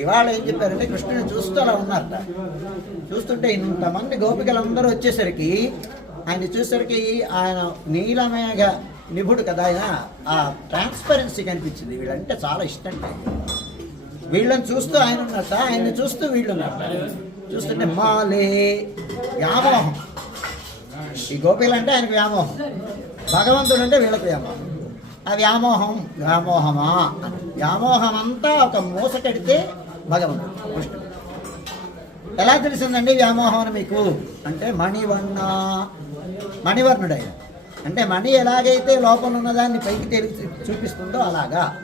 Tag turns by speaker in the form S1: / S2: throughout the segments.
S1: ఇవాళ ఏం చెప్పారంటే కృష్ణుని చూస్తూ అలా ఉన్నారట. చూస్తుంటే ఇంతమంది గోపికలందరూ వచ్చేసరికి ఆయన చూసేసరికి ఆయన నీలమేఘ నిపుడు కదా ఆయన ఆ ట్రాన్స్పరెన్సీ కనిపించింది. వీళ్ళంటే చాలా ఇష్టం వీళ్ళని చూస్తూ ఆయన ఉన్నట్ట ఆయన్ని చూస్తూ వీళ్ళు ఉన్నట్ట చూస్తుంటే మాలే వ్యామోహం. ఈ గోపికలు అంటే ఆయనకు వ్యామోహం. భగవంతుడు అంటే వీళ్ళకి వ్యామోహం. ఆ వ్యామోహం వ్యామోహమా? వ్యామోహం అంతా ఒక మూస కడితే భగవంతుడు కృష్ణుడు. ఎలా తెలిసిందండి వ్యామోహం అని మీకు? అంటే మణివర్ణ మణివర్ణుడైన. అంటే మణి ఎలాగైతే లోపల ఉన్నదాన్ని పైకి తెలిసి చూపిస్తుందో అలాగా.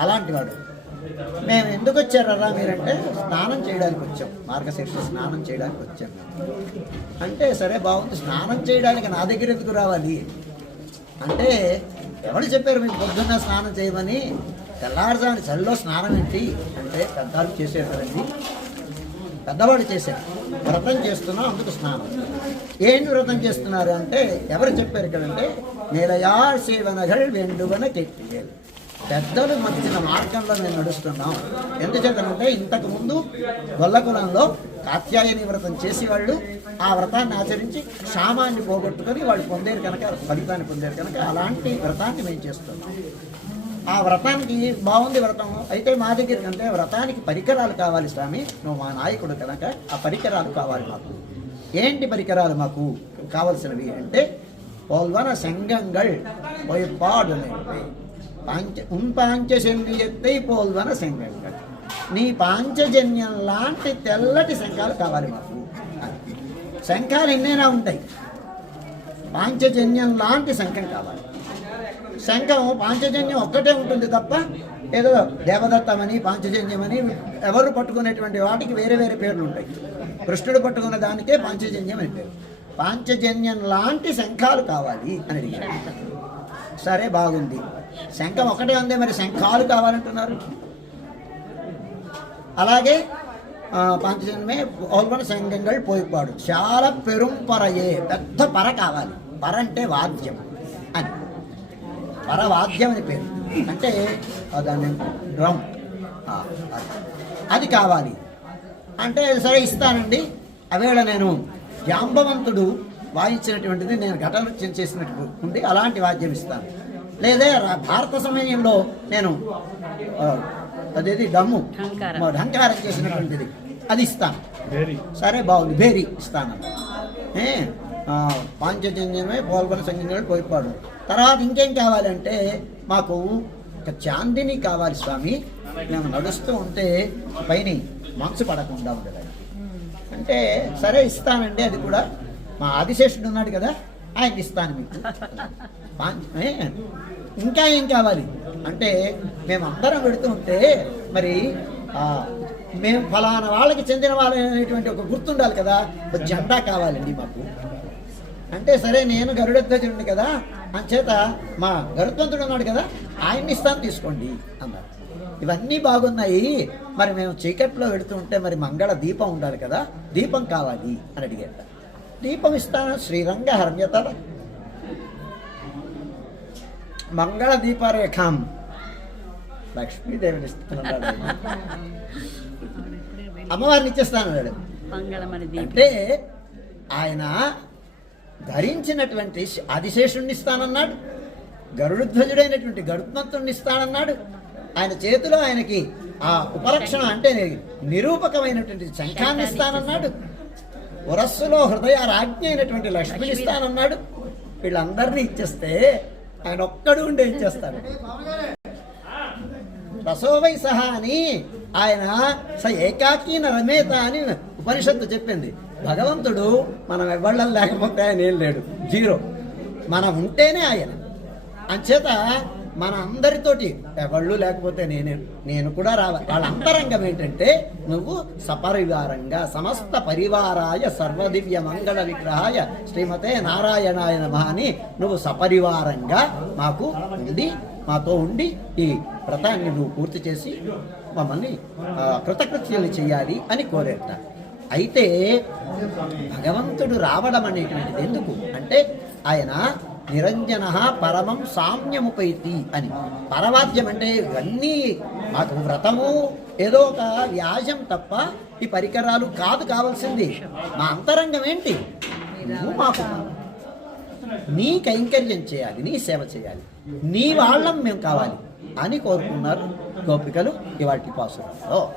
S1: అలాంటి వాడు. మేము ఎందుకు వచ్చారా మీరంటే స్నానం చేయడానికి వచ్చాం. మార్గశీర్ష స్నానం చేయడానికి వచ్చాం. అంటే సరే బాగుంది స్నానం చేయడానికి నా దగ్గర ఎందుకు రావాలి? అంటే ఎవరు చెప్పారు మీకు పొద్దున్న స్నానం చేయమని? తెల్లారుజాని చలిలో స్నానం ఏంటి? అంటే పెద్దవాళ్ళు చేసారు పెద్దవాళ్ళు పెద్దవాడు చేశారు. వ్రతం చేస్తున్నాం అందుకు స్నానం. ఏంటి వ్రతం చేస్తున్నారు అంటే ఎవరు చెప్పారు ఇక్కడంటే నిలయార్ సేవనగల్ వెండువన కెట్టియల్. పెద్దలు మధ్యన మార్గంలో మేము నడుస్తున్నాం ఎందుచేతనంటే ఇంతకు ముందు గొల్లకులంలో కాత్యాయని వ్రతం చేసి వాళ్ళు ఆ వ్రతాన్ని ఆచరించి క్షామాన్ని పోగొట్టుకొని వాళ్ళు పొందేరు కనుక ఫలితాన్ని పొందేరు కనుక అలాంటి వ్రతాన్ని మేము చేస్తున్నాం. ఆ వ్రతానికి బాగుంది వ్రతం. అయితే మా దగ్గరికి అంటే వ్రతానికి పరికరాలు కావాలి స్వామి. నువ్వు మా నాయకుడు కనుక ఆ పరికరాలు కావాలి మాకు. ఏంటి పరికరాలు మాకు? కావలసినవి అంటే పోల్వన సంగంగల్ పోయి పాడు పాంచ ఉన్ పాంచజన్యத்தை పోల్వన సంగంగల్ నీ పాంచజన్యం లాంటి తెల్లటి శంఖాలు కావాలి మాకు. శంఖాలు ఎన్నైనా ఉంటాయి. పాంచజన్యం లాంటి శంఖం కావాలి. శంఖం పాంచజన్యం ఒక్కటే ఉంటుంది తప్ప ఏదో దేవదత్తమని పాంచజన్యమని ఎవరు పట్టుకునేటువంటి వాటికి వేరే వేరే పేర్లు ఉంటాయి. కృష్ణుడు పట్టుకున్న దానికే పాంచజన్యం అని పేరు. పాంచజన్యం లాంటి శంఖాలు కావాలి అని అడిగారు సరే బాగుంది. శంఖం ఒకటే ఉంది మరి శంఖాలు కావాలంటున్నారు. అలాగే పంచజన్మే పాంచజన్యమే ఓల్వన సంఘంగా పోయిపాడు. చాలా పెరుంపరయే పెద్ద పర కావాలి. పర అంటే వాద్యం అని. పరవాద్యం అని పేరు. అంటే దాన్ని డ్రమ్. అది. అది కావాలి. అంటే సరే ఇస్తానండి. అవేళ నేను జాంబవంతుడు వాయించినటువంటిది నేను ఘట నృత్యం చేసినట్టు ఉంది అలాంటి వాద్యం ఇస్తాను. లేదా భారత సమయంలో నేను అదేది డమ్ము
S2: ఢంకారం.
S1: చేసినటువంటిది. అది ఇస్తాను. సరే బాగుంది. భేరి ఇస్తాను పాంచజన్యమే పోల్గొన సంగీతం పోయిపాడు. తర్వాత ఇంకేం కావాలంటే మాకు ఒక చాందిని కావాలి స్వామి. మేము నడుస్తూ ఉంటే పైన మనసు పడకుండా ఉండదు. అంటే సరే ఇస్తానండి అది కూడా. మా ఆదిశేషుడు ఉన్నాడు కదా ఆయనకి ఇస్తాను మీకు. ఇంకా ఏం కావాలి? అంటే మేము అందరం పెడుతూ ఉంటే మరి మేము ఫలానా వాళ్ళకి చెందిన వాళ్ళు అనేటువంటి ఒక గుర్తుండాలి కదా ఒక జెండా కావాలండి మాకు. అంటే సరే నేను గరుడధ్వజుడిని కదా అంచేత మా గరుత్వంతుడు ఉన్నాడు కదా ఆయన్ని ఇస్తాను తీసుకోండి అన్నారు. ఇవన్నీ బాగున్నాయి. మరి మేము చీకట్లో వెళుతూ ఉంటే మరి మంగళ దీపం ఉండాలి కదా దీపం కావాలి అని అడిగాట దీపం ఇస్తాను శ్రీరంగ హర్మ్యత మంగళ దీపరేఖం లక్ష్మీదేవిని ఇస్తున్నాడు. అమ్మవారిని ఇచ్చేస్తాను అన్నాడు అంటే ఆయన ధరించినటువంటి ఆదిశేషుణ్ణి ఇస్తానన్నాడు గరుడుధ్వజుడైనటువంటి గరుత్మంతుణ్ణి ఇస్తానన్నాడు ఆయన చేతిలో ఆయనకి ఆ ఉపరక్షణ అంటే నిరూపకమైనటువంటి శంఖాన్ని ఇస్తానన్నాడు ఉరస్సులో హృదయ రాజ్ఞ అయినటువంటి లక్ష్మిని ఇస్తానన్నాడు. వీళ్ళందరినీ ఇచ్చేస్తే ఆయన ఒక్కడు ఉండే ఇచ్చేస్తాడు. రసోవై సహా అని ఆయన స ఏకాకీన రమేత అని ఉపనిషత్తు చెప్పింది. భగవంతుడు మనం ఎవ్వళ్ళం లేకపోతే ఆయన ఏం లేడు. జీరో. మనం ఉంటేనే ఆయన. అంచేత మన అందరితోటి ఎవళ్ళు లేకపోతే నేను నేను కూడా రావాలి. వాళ్ళ అంతరంగం ఏంటంటే నువ్వు సపరివారంగా సమస్త పరివారాయ సర్వదివ్య మంగళ విగ్రహాయ శ్రీమతే నారాయణాయ నమః అని నువ్వు సపరివారంగా మాకు ఉండి మాతో ఉండి ఈ వ్రతాన్ని నువ్వు పూర్తి చేసి మమ్మల్ని కృతకృత్యులు కృతకృత్యాలు చేయాలి అని కోరేట అయితే భగవంతుడు రావడం అనేటువంటిది ఎందుకు? అంటే ఆయన నిరంజన పరమం సామ్యముపైతి అని. పరవాద్యం అంటే ఇవన్నీ మాకు వ్రతము ఏదో ఒక వ్యాజం తప్ప ఈ పరికరాలు కాదు కావాల్సింది. మా అంతరంగం ఏంటి? నువ్వు మాకు నీ కైంకర్యం చేయాలి నీ సేవ చేయాలి. నీ వాళ్ళం మేము కావాలి అని కోరుకున్నారు గోపికలు ఇవాటి పాసురంలో